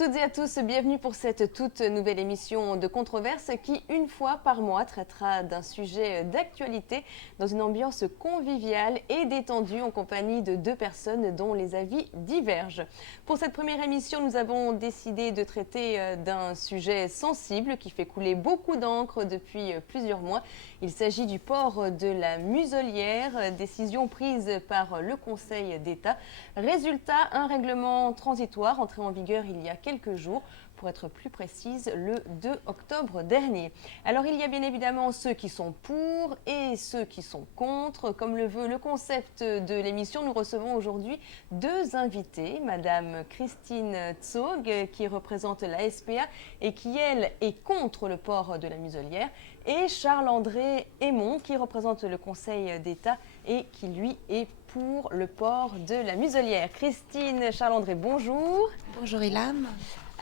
toutes et à tous, bienvenue pour cette toute nouvelle émission de Controverse qui, une fois par mois, traitera d'un sujet d'actualité dans une ambiance conviviale et détendue en compagnie de deux personnes dont les avis divergent. Pour cette première émission, nous avons décidé de traiter d'un sujet sensible qui fait couler beaucoup d'encre depuis plusieurs mois. Il s'agit du port de la muselière, décision prise par le Conseil d'État. Résultat, un règlement transitoire entré en vigueur il y a quelques jours, pour être plus précise, le 2 octobre dernier. Alors il y a bien évidemment ceux qui sont pour et ceux qui sont contre. Comme le veut le concept de l'émission, nous recevons aujourd'hui deux invités. Madame Christine Zog, qui représente la SPA et qui, elle, est contre le port de la muselière, et Charles-André Aymon, qui représente le Conseil d'État et qui, lui, est pour le port de la muselière. Christine, Charles-André, bonjour. Bonjour Ilham.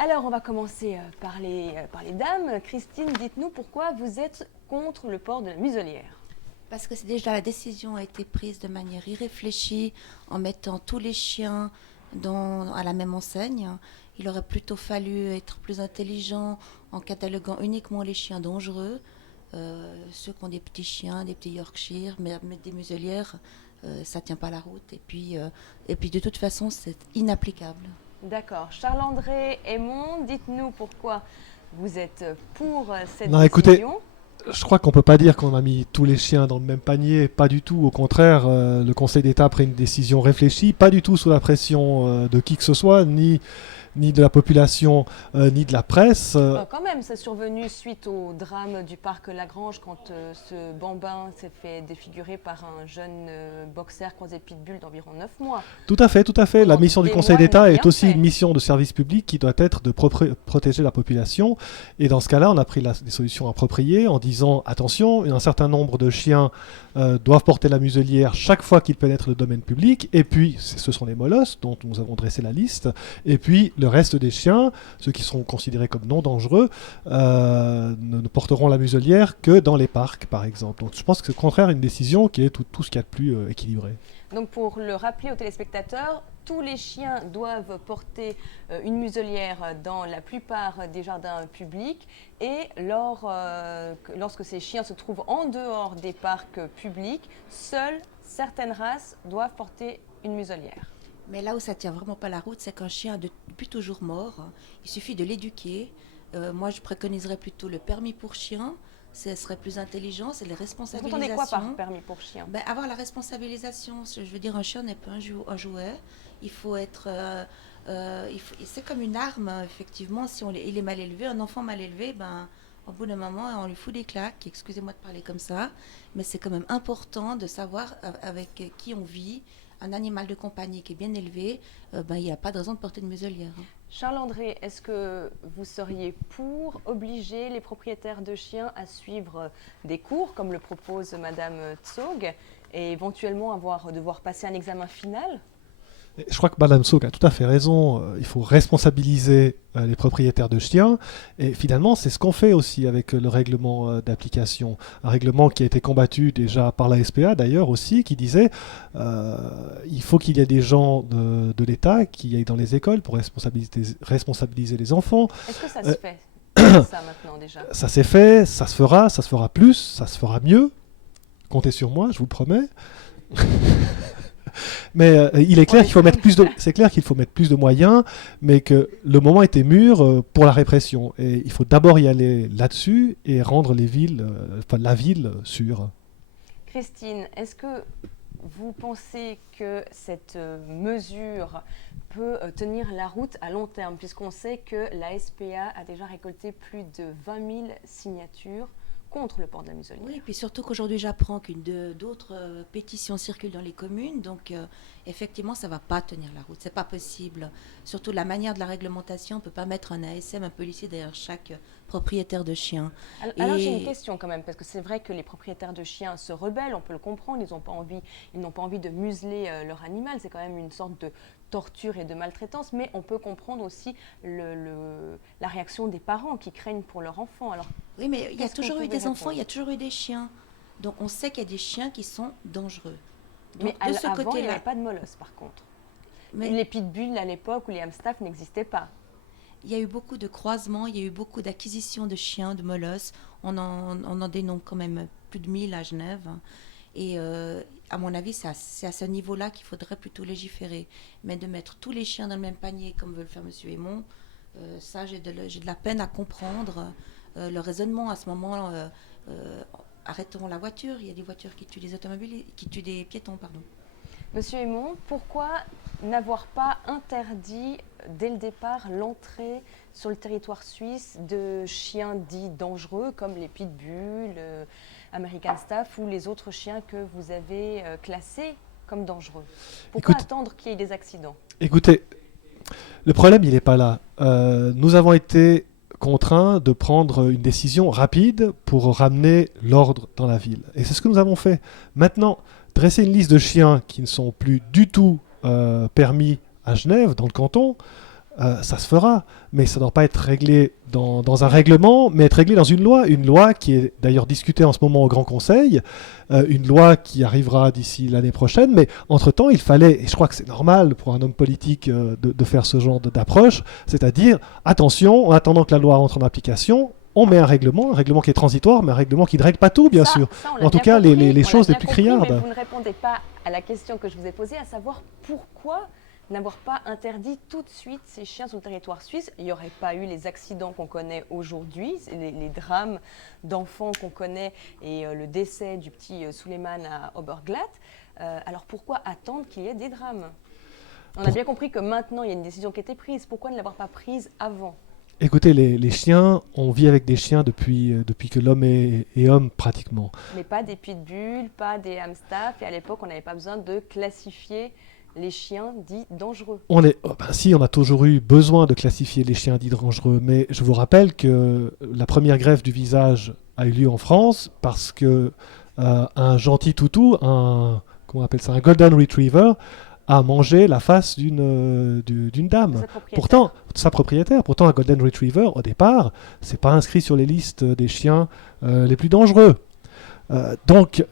Alors, on va commencer par les dames. Christine, dites-nous pourquoi vous êtes contre le port de la muselière. Parce que c'est déjà la décision a été prise de manière irréfléchie en mettant tous les chiens à la même enseigne. Il aurait plutôt fallu être plus intelligent en cataloguant uniquement les chiens dangereux, ceux qui ont des petits chiens, des petits Yorkshire, mais des muselières, ça ne tient pas la route. Et puis de toute façon, c'est inapplicable. D'accord. Charles-André Aymon, dites-nous pourquoi vous êtes pour cette Non, décision. écoutez, je crois qu'on ne peut pas dire qu'on a mis tous les chiens dans le même panier, pas du tout. Au contraire, le Conseil d'État a pris une décision réfléchie, pas du tout sous la pression de qui que ce soit, ni de la population, ni de la presse. Quand même, c'est survenu suite au drame du parc Lagrange quand ce bambin s'est fait défigurer par un jeune boxer croisé pitbull d'environ 9 mois. Tout à fait, tout à fait. La Pendant mission du des Conseil mois, ils d'État n'ont est rien aussi fait. une mission de service public qui doit être de protéger la population. Et dans ce cas-là, on a pris des solutions appropriées en disant, attention, un certain nombre de chiens doivent porter la muselière chaque fois qu'ils pénètrent le domaine public. Et puis, ce sont les molosses dont nous avons dressé la liste. Et puis, le reste des chiens, ceux qui seront considérés comme non dangereux, ne porteront la muselière que dans les parcs, par exemple. Donc je pense que c'est au contraire une décision qui est tout ce qu'il y a de plus équilibré. Donc pour le rappeler aux téléspectateurs, tous les chiens doivent porter une muselière dans la plupart des jardins publics et lorsque ces chiens se trouvent en dehors des parcs publics, seules certaines races doivent porter une muselière. Mais là où ça ne tient vraiment pas la route, c'est qu'un chien depuis toujours mort, il suffit de l'éduquer. Moi, je préconiserais plutôt le permis pour chien. Ce serait plus intelligent, c'est les Vous responsabilisations. entendez quoi par permis pour chien? Avoir la responsabilisation, je veux dire, un chien n'est pas un jouet. Il faut être... c'est comme une arme, effectivement. Si il est mal élevé, un enfant mal élevé, au bout d'un moment, on lui fout des claques. Excusez-moi de parler comme ça. Mais c'est quand même important de savoir avec qui on vit. Un animal de compagnie qui est bien élevé, il n'y a pas de raison de porter une muselière. Charles-André, est-ce que vous seriez pour obliger les propriétaires de chiens à suivre des cours, comme le propose Madame Zog, et éventuellement devoir passer un examen final? Je crois que Madame Zog a tout à fait raison. Il faut responsabiliser les propriétaires de chiens. Et finalement, c'est ce qu'on fait aussi avec le règlement d'application. Un règlement qui a été combattu déjà par la SPA d'ailleurs aussi, qui disait il faut qu'il y ait des gens de l'État qui aillent dans les écoles pour responsabiliser les enfants. Est-ce que ça se fait ça maintenant déjà? Ça s'est fait, ça se fera plus, ça se fera mieux. Comptez sur moi, je vous le promets. Mais il est clair qu'il faut mettre c'est clair qu'il faut mettre plus de moyens, mais que le moment était mûr pour la répression. Et il faut d'abord y aller là-dessus et rendre la ville sûre. Christine, est-ce que vous pensez que cette mesure peut tenir la route à long terme, puisqu'on sait que la SPA a déjà récolté plus de 20 000 signatures contre le port de la muselière? Oui, et puis surtout qu'aujourd'hui, j'apprends d'autres pétitions circulent dans les communes. Donc, effectivement, ça ne va pas tenir la route. Ce n'est pas possible. Surtout la manière de la réglementation, on ne peut pas mettre un ASM, un policier derrière chaque propriétaire de chien. Alors j'ai une question quand même, parce que c'est vrai que les propriétaires de chiens se rebellent, on peut le comprendre, ils n'ont pas envie de museler leur animal. C'est quand même une sorte de torture et de maltraitance, mais on peut comprendre aussi la réaction des parents qui craignent pour leur enfant. Alors, oui, mais il y a toujours eu des répondre? enfants, il y a toujours eu des chiens. Donc on sait qu'il y a des chiens qui sont dangereux. Donc, mais de ce avant, il n'y côté-là, avait pas de molosses par contre. mais Les pitbulls à l'époque ou les hamsters n'existaient pas. Il y a eu beaucoup de croisements, il y a eu beaucoup d'acquisitions de chiens, de molosses. On en dénombre quand même plus de 1000 à Genève. Et à mon avis, c'est à ce niveau-là qu'il faudrait plutôt légiférer. Mais de mettre tous les chiens dans le même panier, comme veut le faire M. Aymon, ça, j'ai de la peine à comprendre. Le raisonnement à ce moment, arrêtons la voiture. Il y a des voitures qui tuent des automobiles, qui tuent des piétons, pardon. Monsieur Aymon, pourquoi n'avoir pas interdit dès le départ l'entrée sur le territoire suisse de chiens dits dangereux comme les pitbulls, American Staff ou les autres chiens que vous avez classés comme dangereux? Pourquoi attendre qu'il y ait des accidents? Écoutez, le problème, il n'est pas là. Nous avons été contraints de prendre une décision rapide pour ramener l'ordre dans la ville. Et c'est ce que nous avons fait. Maintenant, dresser une liste de chiens qui ne sont plus du tout permis à Genève, dans le canton, ça se fera, mais ça ne doit pas être réglé dans un règlement, mais être réglé dans une loi qui est d'ailleurs discutée en ce moment au Grand Conseil, une loi qui arrivera d'ici l'année prochaine, mais entre-temps, il fallait, et je crois que c'est normal pour un homme politique de faire ce genre d'approche, c'est-à-dire, attention, en attendant que la loi entre en application, on met un règlement qui est transitoire, mais un règlement qui ne règle pas tout, bien sûr. En tout cas, les choses les plus criardes. Mais vous ne répondez pas à la question que je vous ai posée, à savoir pourquoi n'avoir pas interdit tout de suite ces chiens sur le territoire suisse. Il n'y aurait pas eu les accidents qu'on connaît aujourd'hui, les drames d'enfants qu'on connaît et le décès du petit Suleiman à Oberglatt. Alors pourquoi attendre qu'il y ait des drames? On a bien compris que maintenant il y a une décision qui a été prise. Pourquoi ne l'avoir pas prise avant? Écoutez, les chiens, on vit avec des chiens depuis que l'homme est homme pratiquement. Mais pas des pitbulls, pas des hamstaff, et à l'époque on n'avait pas besoin de classifier les chiens dits dangereux. Si, on a toujours eu besoin de classifier les chiens dits dangereux, mais je vous rappelle que la première greffe du visage a eu lieu en France parce que un gentil toutou, comment on appelle ça, un golden retriever, a mangé la face d'une dame. Pourtant, sa propriétaire. Pourtant, un golden retriever, au départ, c'est pas inscrit sur les listes des chiens les plus dangereux. Donc,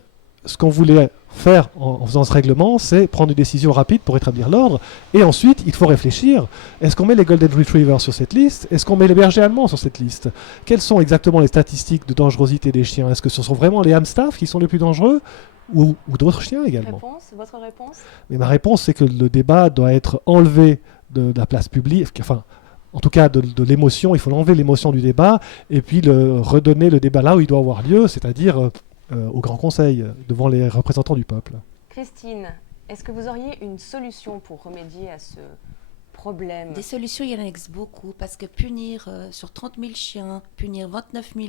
ce qu'on voulait faire en faisant ce règlement, c'est prendre une décision rapide pour établir l'ordre. Et ensuite, il faut réfléchir. Est-ce qu'on met les Golden Retrievers sur cette liste? Est-ce qu'on met les bergers allemands sur cette liste? Quelles sont exactement les statistiques de dangerosité des chiens? Est-ce que ce sont vraiment les hamstaff qui sont les plus dangereux ou d'autres chiens également? Votre réponse? Mais ma réponse, c'est que le débat doit être enlevé de la place publique. Enfin, en tout cas, de l'émotion. Il faut enlever l'émotion du débat et puis redonner le débat là où il doit avoir lieu, c'est-à-dire au Grand Conseil, devant les représentants du peuple. Christine, est-ce que vous auriez une solution pour remédier à ce problème? Des solutions, il y en existe beaucoup, parce que punir sur 30 000 chiens, punir 29 000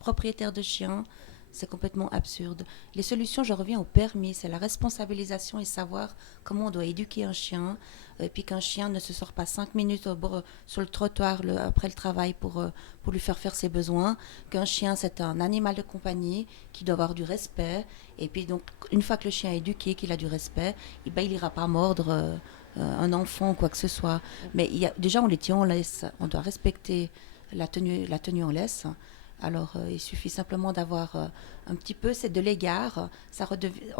propriétaires de chiens, c'est complètement absurde. Les solutions, je reviens au permis, c'est la responsabilisation et savoir comment on doit éduquer un chien, et puis qu'un chien ne se sort pas 5 minutes sur le trottoir après le travail pour lui faire ses besoins, qu'un chien c'est un animal de compagnie qui doit avoir du respect, et puis donc une fois que le chien est éduqué, qu'il a du respect, il n'ira pas mordre un enfant ou quoi que ce soit. Mais déjà on les tient en laisse, on doit respecter la tenue en laisse. Alors, il suffit simplement d'avoir un petit peu, c'est de l'égard. On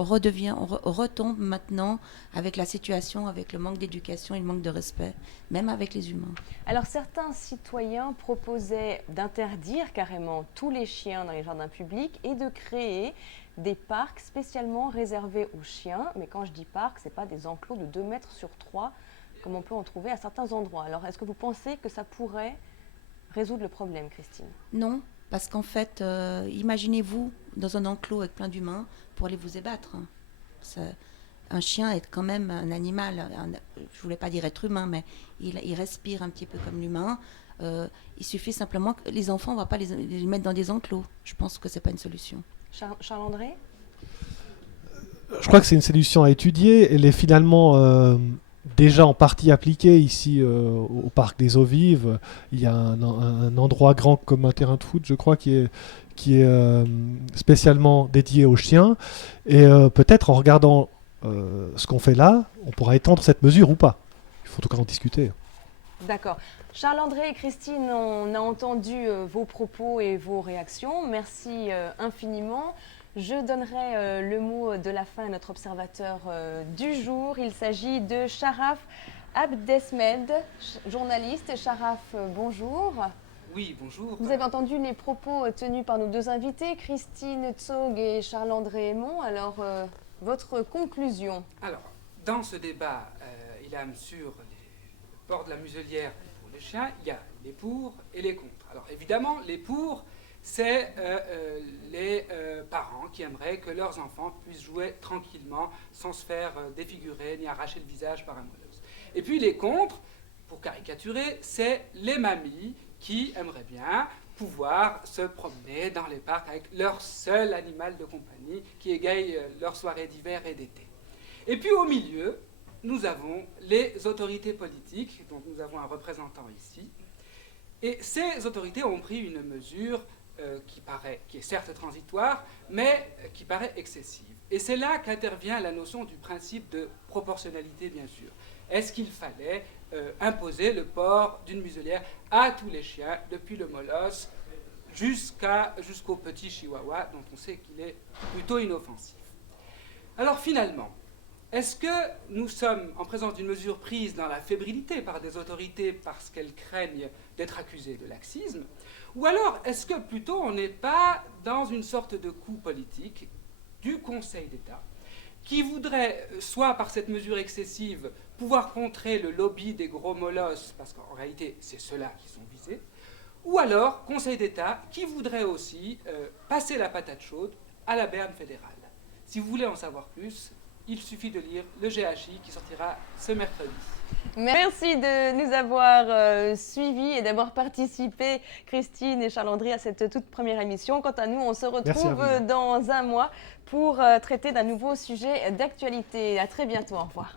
retombe maintenant avec la situation, avec le manque d'éducation et le manque de respect, même avec les humains. Alors, certains citoyens proposaient d'interdire carrément tous les chiens dans les jardins publics et de créer des parcs spécialement réservés aux chiens. Mais quand je dis parc, ce n'est pas des enclos de 2 mètres sur 3, comme on peut en trouver à certains endroits. Alors, est-ce que vous pensez que ça pourrait résoudre le problème, Christine? Non. Parce qu'en fait, imaginez-vous dans un enclos avec plein d'humains pour aller vous ébattre. Un chien est quand même un animal, je ne voulais pas dire être humain, mais il respire un petit peu comme l'humain. Il suffit simplement que les enfants, on ne va pas les mettre dans des enclos. Je pense que ce n'est pas une solution. Charles-André? Je crois que c'est une solution à étudier. Elle est finalement déjà en partie appliquée ici au parc des Eaux Vives. Il y a un endroit grand comme un terrain de foot, je crois, qui est spécialement dédié aux chiens. Et peut-être en regardant ce qu'on fait là, on pourra étendre cette mesure ou pas. Il faut en tout cas en discuter. D'accord. Charles-André et Christine, on a entendu vos propos et vos réactions. Merci infiniment. Je donnerai le mot de la fin à notre observateur du jour. Il s'agit de Sharaf Abdesmed, journaliste. Sharaf, bonjour. Oui, bonjour. Vous avez entendu les propos tenus par nos deux invités, Christine Tzog et Charles-André Aymon. Alors, votre conclusion? Alors, dans ce débat, Ilham, sur le port de la muselière pour les chiens, il y a les pour et les contre. Alors, évidemment, les pour, c'est les parents qui aimeraient que leurs enfants puissent jouer tranquillement, sans se faire défigurer ni arracher le visage par un molosse. Et puis les contre, pour caricaturer, c'est les mamies qui aimeraient bien pouvoir se promener dans les parcs avec leur seul animal de compagnie qui égaye leurs soirées d'hiver et d'été. Et puis au milieu, nous avons les autorités politiques, dont nous avons un représentant ici. Et ces autorités ont pris une mesure qui est certes transitoire, mais qui paraît excessive. Et c'est là qu'intervient la notion du principe de proportionnalité, bien sûr. Est-ce qu'il fallait imposer le port d'une muselière à tous les chiens, depuis le molosse jusqu'au petit chihuahua, dont on sait qu'il est plutôt inoffensif? Alors finalement, est-ce que nous sommes en présence d'une mesure prise dans la fébrilité par des autorités parce qu'elles craignent d'être accusées de laxisme? Ou alors, est-ce que plutôt on n'est pas dans une sorte de coup politique du Conseil d'État qui voudrait, soit par cette mesure excessive, pouvoir contrer le lobby des gros molosses, parce qu'en réalité c'est ceux-là qui sont visés, ou alors Conseil d'État qui voudrait aussi passer la patate chaude à la Berne fédérale? Si vous voulez en savoir plus, il suffit de lire le GHI qui sortira ce mercredi. Merci de nous avoir suivis et d'avoir participé, Christine et Charles-André, à cette toute première émission. Quant à nous, on se retrouve dans un mois pour traiter d'un nouveau sujet d'actualité. À très bientôt, au revoir.